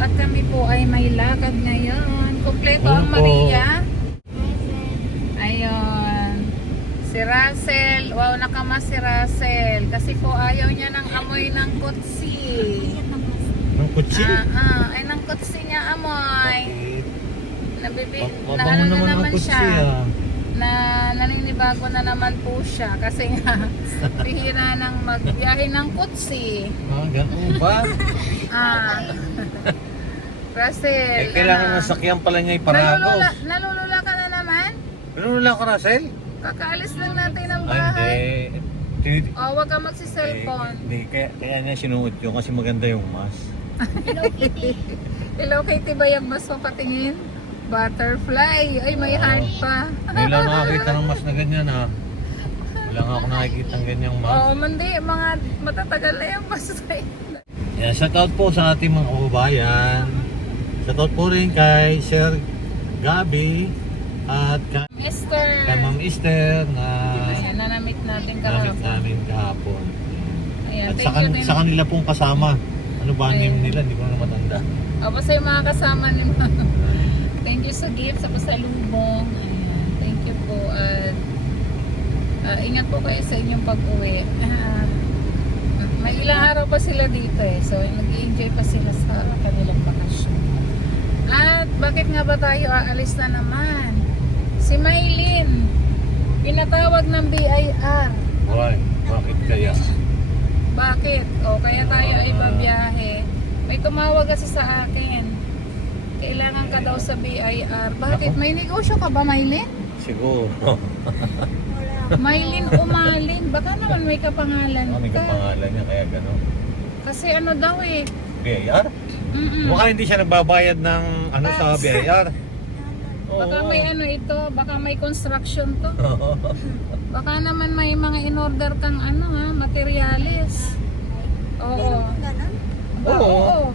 at kami po ay may lakad ngayon. Kompleto ang Maria. Ayun. Si Russell. Wow, nakamas si Russell. Kasi po ayaw niya ng amoy ng kutsi. Ng kutsi? Ay ng kutsi niya amoy. Nabibi, na Mabango ano na naman ang naman kutsi siya. Na naninibago na naman po siya. Kasi nga, bihira ng magbiyahe ng kutsi. Ganun ba? Russell. Kailangan ng sakyan pala niya iparagos. Nalulula ka na naman? Nalulula ko, Russell? Kakaalis lang natin ng Ay, bahay. hindi. Huwag ka magsi-cellphone. Hindi, kaya niya sinuot yun kasi maganda yung mask. Hello Kitty ba yung mas patingin? Butterfly. Ay, may heart pa. Hindi lang nakakita ng mask na ganyan ha. Wala nga ako nakikita ng ganyang mask. Mandi, mga matatagal na yung mas. Yeah, shout out po sa ating mga kababayan. Shout out po rin kay Sir Gabi at kay Ma'am Esther na Ayan, nanamit natin namit kahapon. namin kahapon. Ayan, At thank you din. sa kanila pong kasama. Ano ba ang Ayun. name nila? Hindi ko na matanda. Basta yung mga kasama ni Ma'am. Thank you sa gift, sa pasalubong. Ayan, thank you po. At ingat po kayo sa inyong pag-uwi. May ilang araw pa sila dito so nag-i-enjoy pa sila sa kanilang bakasyon. At bakit nga ba tayo aalis na naman? Si Maylin, pinatawag ng BIR. Why? Bakit kaya? Bakit? Kaya tayo ay babiyahe. May tumawag kasi sa akin. Kailangan ka daw sa BIR. Bakit? May negosyo ka ba, Maylin? Siguro. Maylin Umalin. Baka naman may kapangalan Ano yung ka. kapangalan niya kaya gano'n? Kasi ano daw BIR? Mm-mm. Baka hindi siya nagbabayad ng ano sa BIR. Baka may ano ito. Baka may construction to. Baka naman may mga in-order kang materyales. Oo. Oo.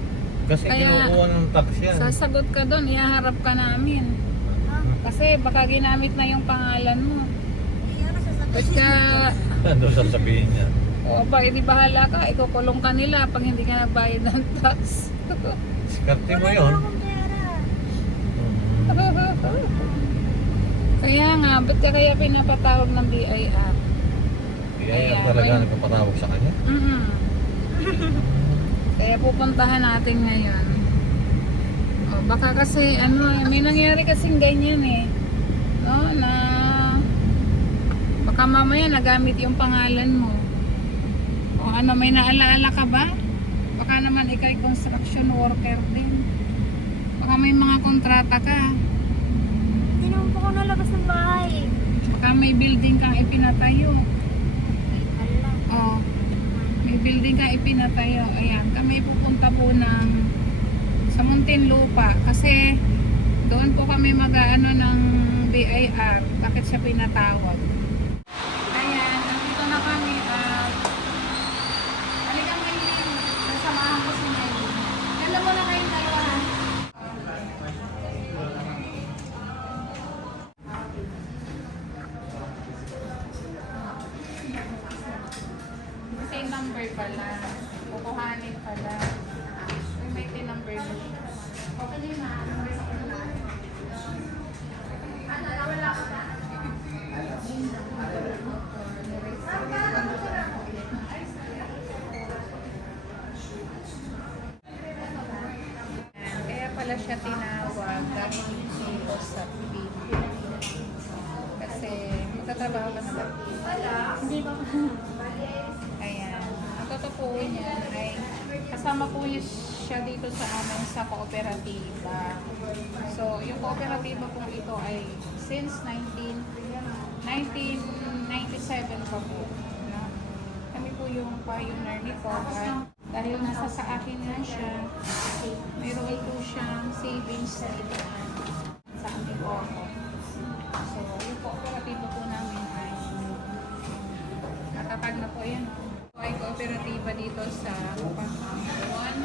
Kasi Kaya nga, kinukuha ng tax yan. sasagot ka doon, ihaharap ka namin. Kasi baka ginamit na yung pangalan mo. Ba't ka, Ano sasabihin niya? edi bahala ka, ikukulong ka nila pag hindi ka nagbayad ng tax. Diskarte mo yun. Kaya nga, ba't ka kaya pinapatawag ng BIR? BIR Ayan, talaga ayun. nagpapatawag sa kanya. Kaya pupuntahan natin ngayon. Baka kasi may nangyari kasing ganyan na baka mamaya nagamit yung pangalan mo. May naalaala ka ba? Baka naman ikaw ay construction worker din. Baka may mga kontrata ka. Hindi naman po ako nalabas ng bahay. Baka may building kang ipinatayo. May building kang ipinatayo. Ayan, kami pupunta po sa Muntinlupa kasi doon po kami mag-aano ng BIR. Bakit siya pinatawag? Ayan, nandito na kami. Halika Maylin, nasamahan ko si Maylin. Kala mo na kayong dalawa ha? Same number pala. Kukuhanin pala. May number mo. Okay din na. Kaya pala siya tinawag dahil dito sa PIP. Kasi magtatrabaho ka sa PIP. Hindi pa. Ayan. Ang totoo po niya ay kasama po siya dito sa amin sa kooperatiba. So, yung kooperatiba po ito ay since 1997 pa po. No? Kami po yung pioneer nito at dahil nasa sa akin nga siya, mayroon po siyang savings dito sa aming office. So, yung kooperatiba po namin ay natatag na po yan. Ay kooperatiba dito sa Pangkawan.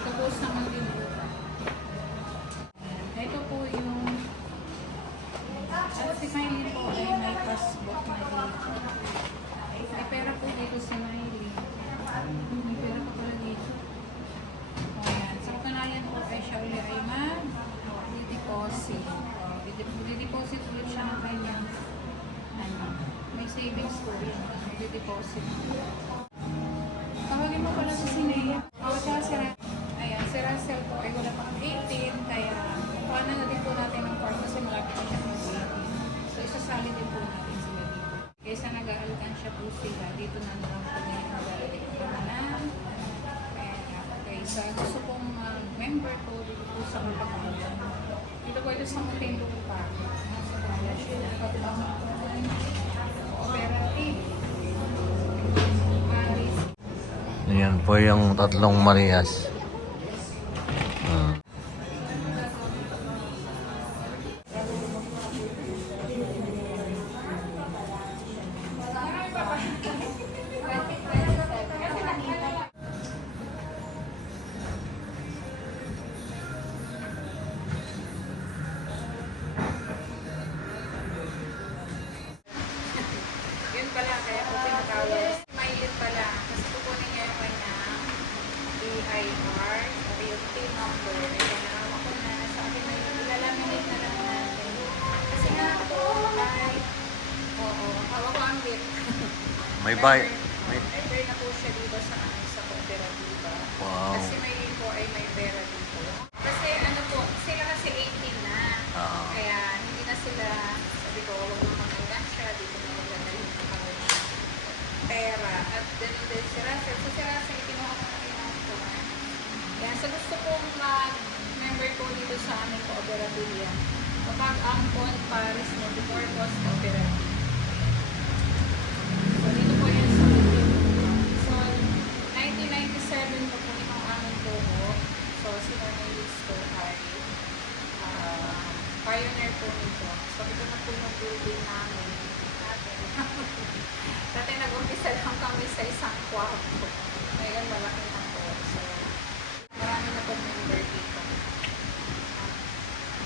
Tapos naman din po. Ito po yung at si Maylin po ay may passbook na dito. May pera po dito si Maylin. May pera po pala dito. O yan. Sakto Di-deposit ulit siya ng kanyang ano, may savings ko rin. Di-deposit. Tawagin mo pala si Nea. O, tsaka si Russell. Ayan, si Russell po ay wala pang 18, kaya kuha na din po natin ng form kasi malapit na siya mag-18. So, isasali din po natin sila dito. Kaysa nag-aalkansya po sila, dito na naman po na yung mag-aalkansya po na lang. Okay, sa gusto pong member po dito po sa Kapatid. Dito po ito sa Muntinlupa Park. Nasa kaya siya cooperative. Paris. Ayan po yung tatlong Marias. Yun pala, kaya po pinatawag. Smiley pala, kasi kukunin niya yung kanyang EIR, o yung team number. Kaya nahawa ko na sa akin na yun, ilalaminate na lang natin. Kasi nga po ay, oo, hawak ko ang bit. May bay. Member na po siya dito sa sa kooperatiba. Wow. Kasi may po ay may pera dito. Kasi ano po, sila kasi 18 na. Kaya hindi na sila, sabi ko, huwag mo manganggan siya, dito na magdadalhin sa kanya pera. At ganun din si Russell. So si Russell, kinuha ko na kailangan ko. Kaya sa gusto kong member ko dito sa aming kooperatiba, kapag ang Pond Paris Multipurpose Cooperative. So dito po yan sa so 1997 po po yung aming logo. So si Cornelius po ay pioneer po nito. So ito na po yung building namin. Dati nag-umpisa lang kami sa isang kwarto. Ngayon malaki na po. So marami na po member dito.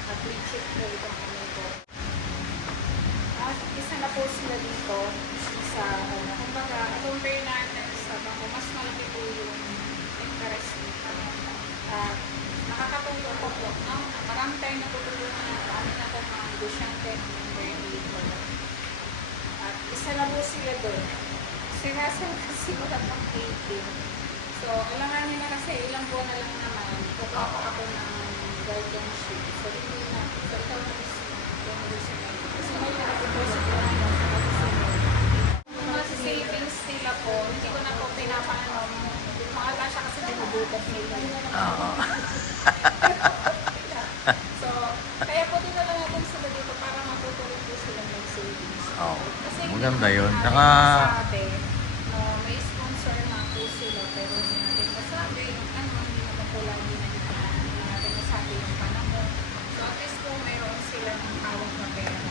At legit po itong aming po. At isa na po sila dito sa, kumbaga, compare natin sa bangko, mas malaki po yung interest nito. At nakakatulong po po. Marami tayong natutulungan na kami na po mga negosyante member dito. At isa na po sila doon. Si Russell kasi wala pang 18. So, alangan nyo na kasi ilang buwan na lang naman, kukuha ko ako ng guardianship. So, hindi na. So, ikaw na gusto kasi may nakadeposit ko na yun. Yung mga savings nila po, hindi ko na po pinapaano. Makala siya kasi binubutas nila. So, kaya po din na lang natin sila dito para matutuloy po sila mag-savings. Kasi Maganda yun. hindi Saka, natin masabi, may sponsor na po sila pero hindi natin masabi yung ano, hindi naman po lagi na hindi natin masabi yung panahon. So at least po mayroon sila ng hawak na pera.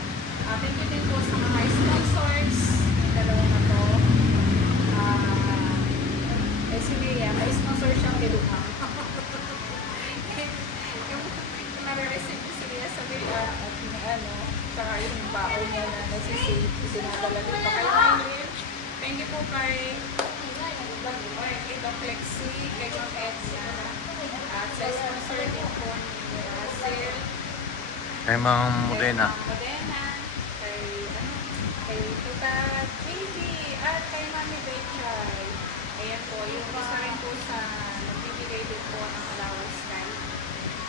Thank you din po sa mga sponsors, yung dalawa na to. Si Leah, may sponsor siyang biluhang. yung nare-receive ko si Leah sa Leah at yung ano, saka yung baon niya na nasisave, sinadala din pa kay Manuel. Thank you po kay Doc Lexi, kay Doc Edsa, at sa sponsor din po ni Russell, kay Ma'am Modena. kay Tita Baby, at kay Mami Bechay. Ayan po, yung isa rin po sa nagbibigay din po ng allowance kay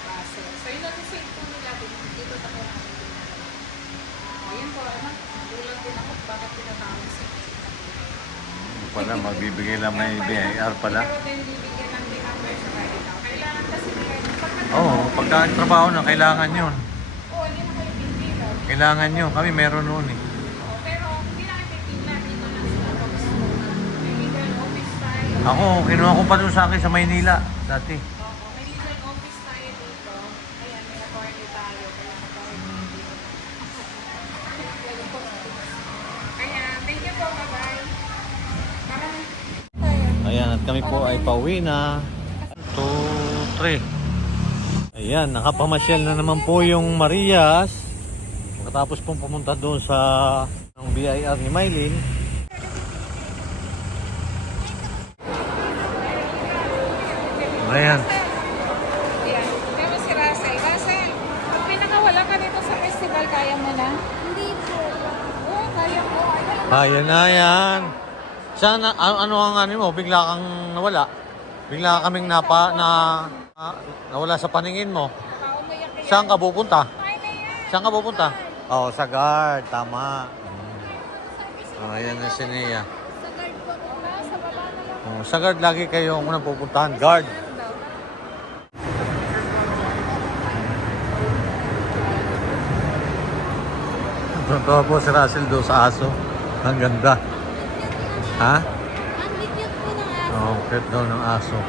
Russell. So yung natin-save po nila, dito na po namin din natin. Ayan po, gulat din ako bakit pinatawag si Pala, magbibigay lang may BIR pala. pero din bibigyan ng number sa kanila. Kailangan kasi nila, Oo, pagka-trabaho na, kailangan yun. hindi na kayo pipila. Kailangan yun. Kami meron noon eh. Pero hindi na kayo pipila, dito lang sila mag-school. May legal office tayo. Ako, kinuha ko pa doon sa akin sa Maynila dati. Oo, may legal office tayo dito. Ayan, may attorney tayo. Kaya attorney dito. Kaya, thank you po, bye-bye. Maraming tayo. Ayan, at kami po ay pauwi na. 2, 3. Ayan, nakapamasyal na naman po yung Marias. Pagkatapos pong pumunta doon sa ng BIR ni Mylene. Ayan. Ayan, kami si Russell. Russell, pag pinakawala ka dito sa festival, Ayan na yan. Sana, ano ang ano mo? Bigla kang nawala. Bigla kaming nawala sa paningin mo. Saan ka pupunta? Saan ka pupunta? Oh, sa guard. Tama. Ayan na si Nia. Sa guard po muna, sa baba na lang. Oh, sa guard lagi kayo unang pupuntahan. Guard. Pronto po si Russell do sa aso. Ang ganda. Ha? Ang cute po ng aso. Oh, cute daw ng aso.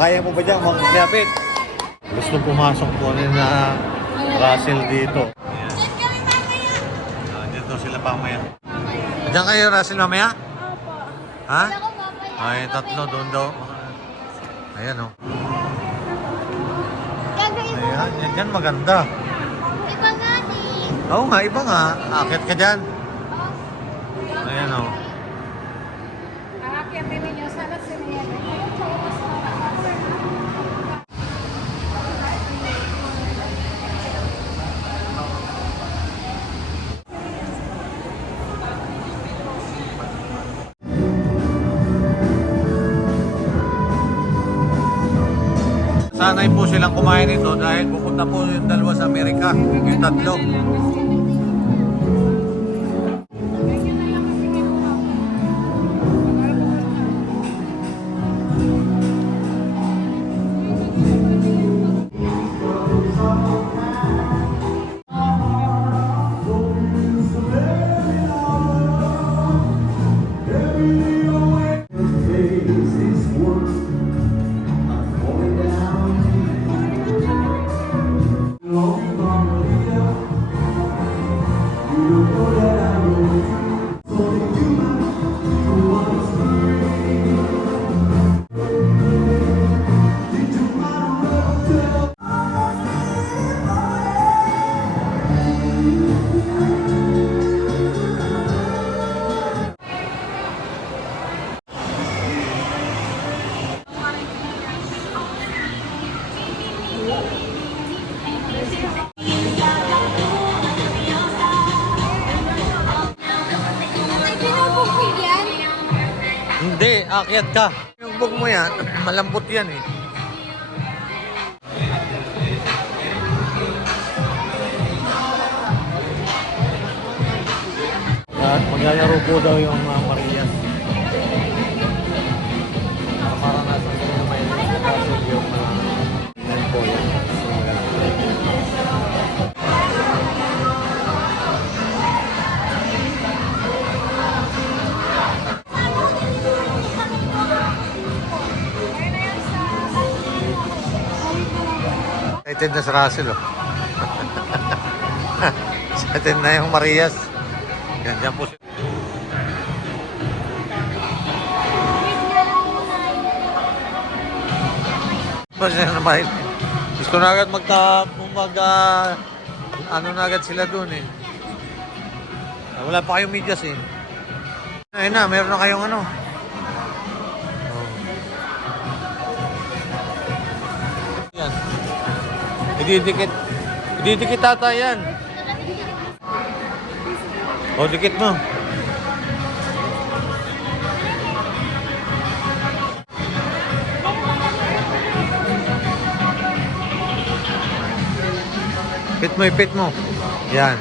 Kaya mo ba dyan magkapit? Gusto pumasok po rin na Russell dito. Ayan. Diyan kami mamaya. Dito sila pamaya. Diyan kayo Russell mamaya? Opo. Ha? Ako mamaya. Ay, tatlo doon daw. Ayan o. Oh. Gagawin mo. Ayan, yan maganda. Iba nga eh. Oo nga, iba nga. Akit ka dyan. Ayan o. Oh. Aakyat din ninyo. Sana sila. Sanay po silang kumain ito dahil pupunta po yung dalawa sa Amerika. Yung tatlo. Ay, pinupugpog yan. Hindi, akyat ka. Yung bug mo yan, malambot yan eh. At magyayaro po daw yung Marias. Para maranasan sila na may nagkakasog yung yan po yan. Excited na si Russell oh. Excited na yung Marias. Ganyan po siya. Siya naman. Gusto na agad ano na agad sila dun eh. Wala pa kayong medyas eh. Ayun na, meron na kayong ano. Oh. Yan. Ididikit ata yan. O, dikit mo. Ipit mo. Yan.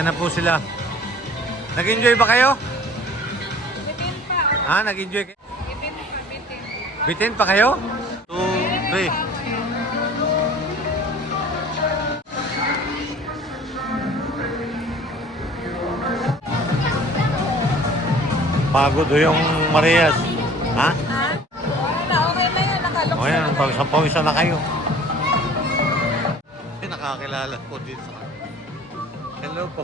Ayan na po sila. Nag-enjoy ba kayo? Bitin pa. Nag-enjoy kayo? Bitin pa, bitin. Bitin pa kayo? 2, 3. Pagod yung Marias. Ha? Wala, okay na yan. Nakalok O yan, pag-isa na kayo. Nakakilala po dito. Hello po.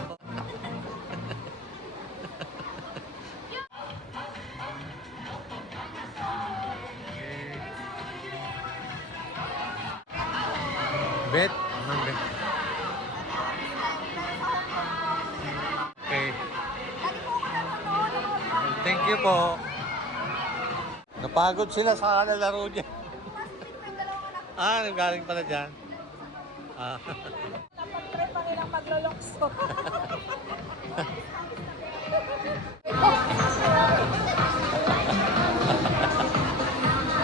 Bet? Anong bet? Okay. Thank you po. Napagod sila sa lalaro niya. Nagaling pala dyan. Napag-try pa nilang maglolokso.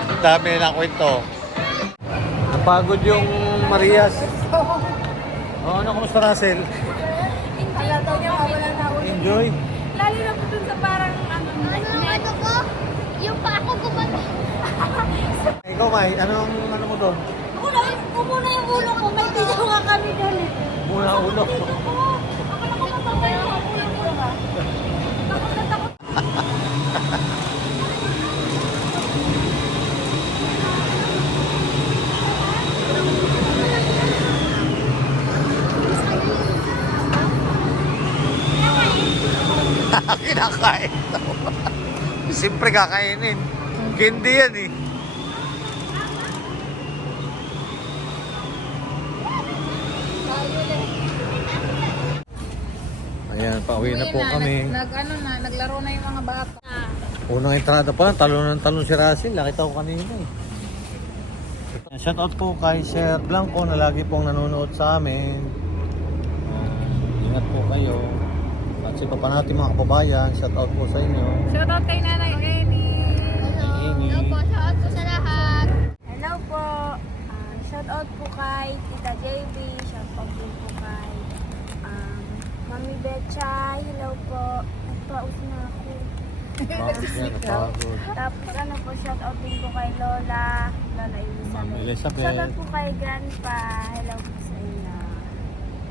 Ang dami na kwento. Napagod yung Marias. Ano, kumusta Russell? Kaya daw niya mawala na ulit. Enjoy? Lalo na po dun sa parang Ano ko? Yung pa ako gumati. Ikaw, May, anong ano mo doon? Umuna yung ulo ko. May video nga kami doon. Muna ulo. Ako nakakapagay ako. Yung ulo ka. Takot na takot. Kinakain daw. Siyempre kakainin. Candy yan eh. Ayan, pauwi na po kami. Naglaro na yung mga bata. Unang entrada pa lang, talon ng talon si Russell. Nakita ko kanina eh. Shout out po kay Sir Blanco na lagi pong nanonood sa amin. Ingat po kayo. At sa iba pa natin mga kababayan, shout out po sa inyo. Shoutout kay Nanay Amy. Hello po. Shout po sa lahat. Hello po. Shout out po kay Tita JB. Shout out din po kay Mami Betchay. Hello po. Nagpaus na ako. Napagod. Tapos ano po, shout out din po kay Lola. Lola Mami Elizabeth. Elizabeth. Shout out po kay Grandpa. Hello po sa inyo.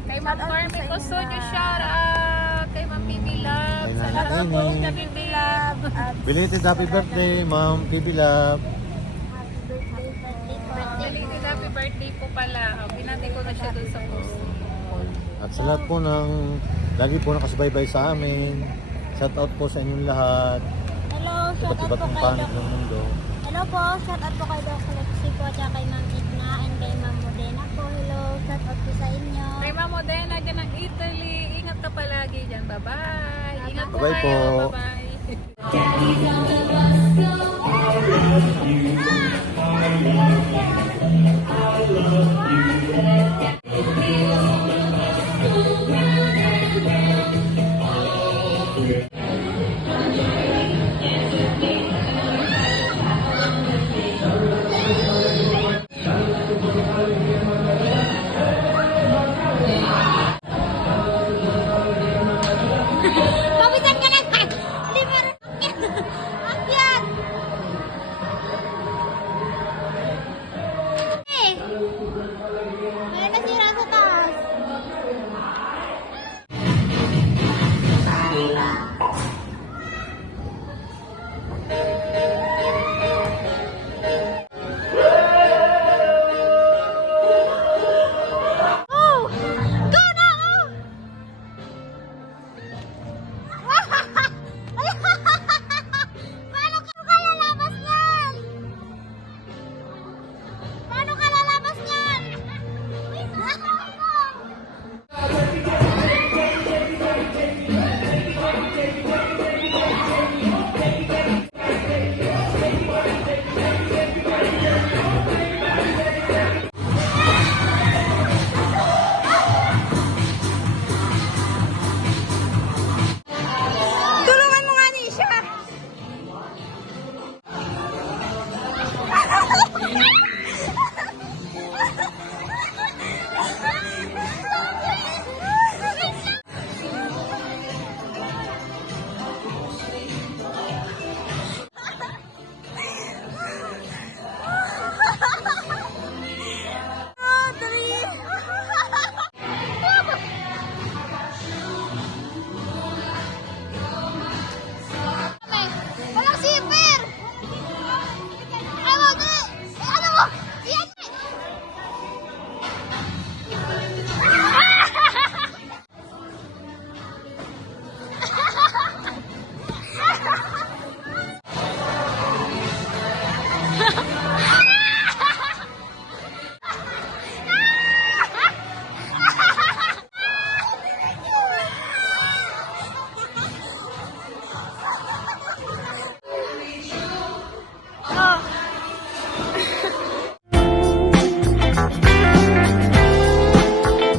Kay Ma'am Shout out Carmen po sa inyo Custodio, na- shout out. Kay Ma'am Bibi Love. Kay Sa Nanay lahat Amy. po na Bibi Love. At Belated happy birthday, Ma'am PB Love. happy birthday po. Belated happy birthday po pala. Binati ko na siya doon sa post. At sa lahat po ng lagi po nakasubaybay sa amin. Shout out po sa inyong lahat. Hello. Shout Iba't out iba't po ng kay panig Doc. ng mundo. Hello po. Shout out po kay Doc Lexi po at kay Ma'am Edna and kay Ma'am Modena po. Hello. Shout out po sa inyo. Kay Ma'am Modena dyan ng Italy. Ingat ka palagi dyan. Bye-bye. Ingat po Bye-bye kayo. po. Bye-bye.